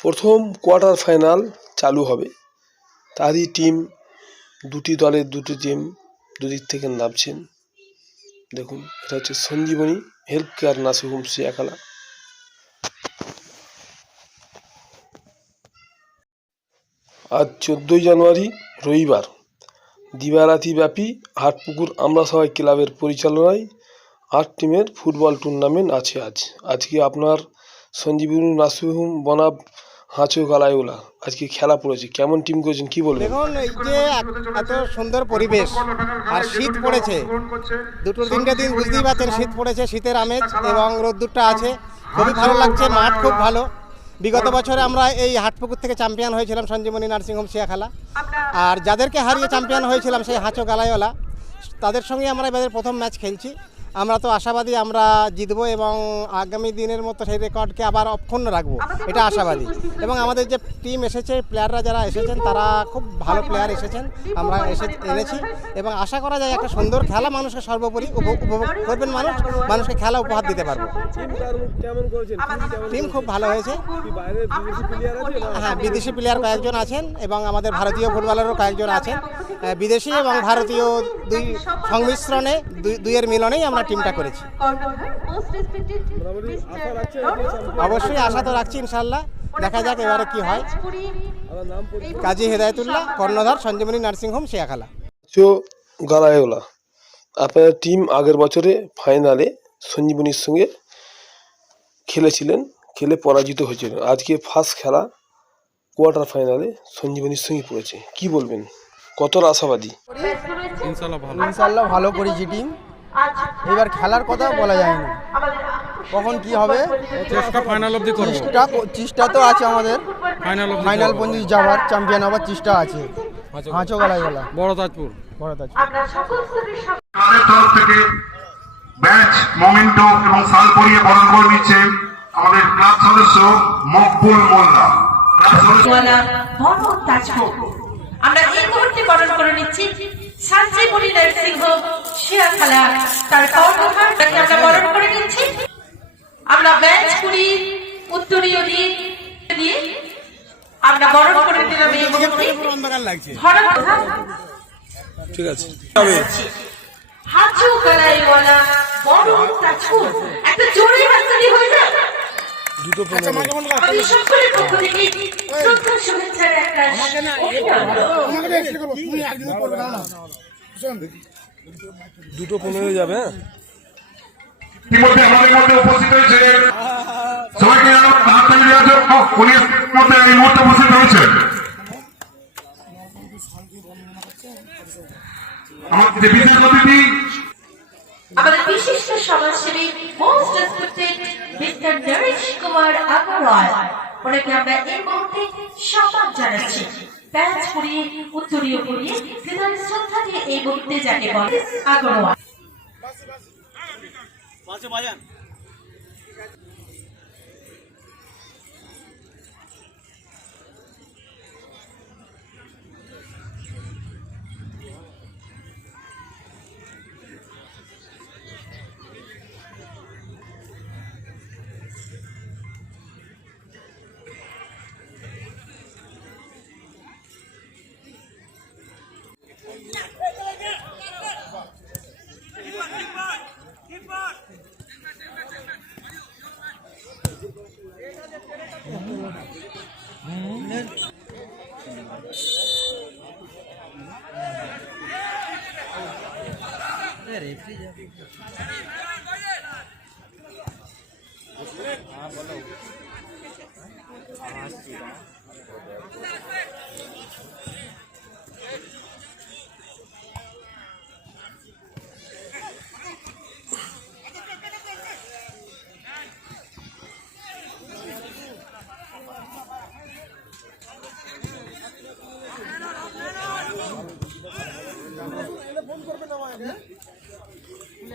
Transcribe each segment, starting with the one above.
প্রথম quarter final চালু হবে। তারই টিম দুটি দলের দুটি টিম দুদিক থেকে নামছেন। দেখুন, এটা হচ্ছে Sanjivani health care nursing home Siakhala আজ চোদ্দোই জানুয়ারি, রবিবার। দিবারাতি দিবারাতিব্যাপী হাটপুকুর আমরা সবাই ক্লাবের পরিচালনায় আট টিমের ফুটবল টুর্নামেন্ট আছে আজ। আজকে আপনার সঞ্জীবনী নার্সিংহোম বনাব হাঁচো গালাইওলা আজকে খেলা পড়েছে। কেমন টিম করেছেন কি বলবেন? দেখুন, এই যে এত সুন্দর পরিবেশ, আর শীত পড়েছে। দুটো তিনটে দিন বুঝতেই পারছেন, শীত পড়েছে, শীতের আমেজ এবং রোদ্দুরটা আছে। খুবই ভালো লাগছে, মাঠ খুব ভালো। বিগত বছরে আমরা এই হাটপুকুর থেকে চ্যাম্পিয়ন হয়েছিলাম সঞ্জীবনী নার্সিংহোম সিয়াখালা আর যাদেরকে হারিয়ে চ্যাম্পিয়ন হয়েছিলাম সেই হাঁচো গালাইওয়ালা তাদের সঙ্গে আমরা এবারে প্রথম ম্যাচ খেলছি। আমরা তো আশাবাদী আমরা জিতবো এবং আগামী দিনের মতো সেই রেকর্ডকে আবার অক্ষুণ্ণ রাখব। এটা আশাবাদী। এবং আমাদের যে টিম এসেছে প্লেয়াররা যারা এসেছেন তারা খুব ভালো প্লেয়ার এসেছেন। আমরা এসে এনেছি এবং আশা করা যায় একটা সুন্দর খেলা মানুষকে সর্বোপরি উপ- উপভোগ করবেন মানুষ। মানুষকে খেলা উপহার দিতে পারব। টিম খুব ভালো হয়েছে। হ্যাঁ বিদেশি প্লেয়ার কয়েকজন আছেন এবং আমাদের ভারতীয় ফুটবলারও কয়েকজন আছেন। বিদেশি এবং ভারতীয় দুই সংমিশ্রণে দুই- দুইয়ের মিলনেই আমরা টিমটা করেছি। অবশ্যই আশা তো রাখছি ইনশাল্লাহ দেখা যাক এবারে কি হয়। কাজী হেদায়তুল্লাহ কর্ণধার সঞ্জীবনী নার্সিংহোম শিয়াখালা। চো গালাইওলা আপনার টিম আগের বছরে ফাইনালে সঞ্জীবনীর সঙ্গে খেলেছিলেন খেলে পরাজিত হয়েছিলেন আজকে ফার্স্ট খেলা কোয়ার্টার ফাইনালে সঞ্জীবনীর সঙ্গে পড়েছে। কি বলবেন? কতটা আশাবাদী? ইনশাল্লাহ ভালো। ইনশাল্লাহ ভালো করেছি টিম এবার খেলার কথা বলা যায় না। কখন কি হবে? চেষ্টা ফাইনাল অবধি করব। চেষ্টা চেষ্টা তো আছে আমাদের। ফাইনাল ফাইনাল পর্যন্ত যাওয়ার চ্যাম্পিয়ন হওয়ার চেষ্টা আছে। হাঁচো গলায় গলা। বড় তাজপুর বড় তরফ থেকে ব্যাচ মোমেন্টো এবং সাল পরিয়ে বরণ করে নিচ্ছে আমাদের ক্লাব সদস্য মকবুল মোল্লা। তাজপুর আমরা এই মুহূর্তে বরণ করে নিচ্ছি তার কর্ণধার তাকে আমরা বরণ করে নিচ্ছি। আমরা ব্যাচ কুড়ি উত্তরীয় দিয়ে দিয়ে আমরা বরণ করে দিলাম এই মুহূর্তে। ঠিক আছে। হাজু বড় একটা জোরে হাততালি হয়ে যায়। দুটো অভিনন্দন দুটো পনেরো যাবে হ্যাঁ? ইতিমধ্যে আমাদের মধ্যে উপস্থিত হয়েছে সবাইকে হাততালি দেওয়ার জন্য উনি মধ্যে এই মুহূর্তে উপস্থিত হয়েছেন আমাদের বিশেষ অতিথি আমাদের বিশিষ্ট সমাজসেবী মোস্ট মিস্টার নরেশ কুমার আগরওয়াল ওনাকে আমরা এই মুহূর্তে সম্মান জানাচ্ছি? ব্যাচ পরিয়ে উত্তরীয় পরিয়ে হৃদয়ের শ্রদ্ধা দিয়ে এই মুহূর্তে যাকে বলে আগরওয়াল। যাবে। রেফারি যাবে হ্যাঁ বলো আসছি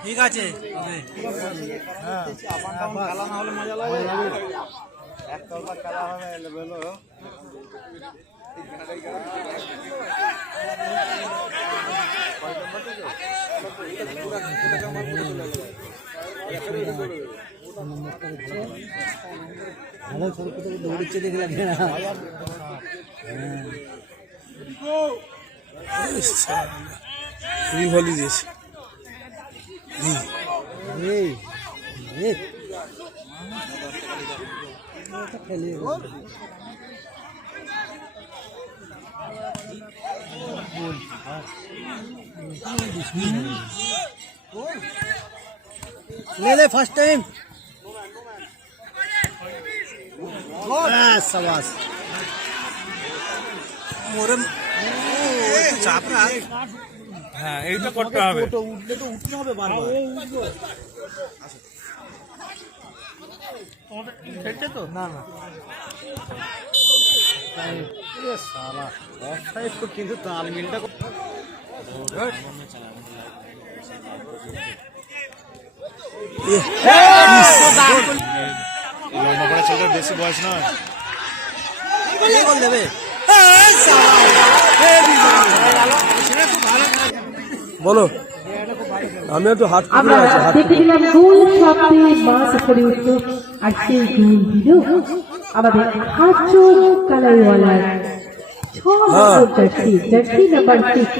ঠিক আছে খুবই ভালো দিয়েছে ले ले फ़र्स्ट टाइम शाबाश मोरे चाप रहा? হ্যাঁ এইটা করতে হবে। তো উঠলে তো উঠতে হবে বারবার। হ্যাঁ, খেলছে তো? না না। কিন্তু তালমিলটা বেশি বয়স নয়। হ্যাঁ, দেবে বলো। আমি একটু হাট আমরা দেখছিলাম গোল শব্দে মাছ করে উঠল আর সেই গোল দিল। আমাদের হাজর কালারওয়ালার ছ number jersey jersey number six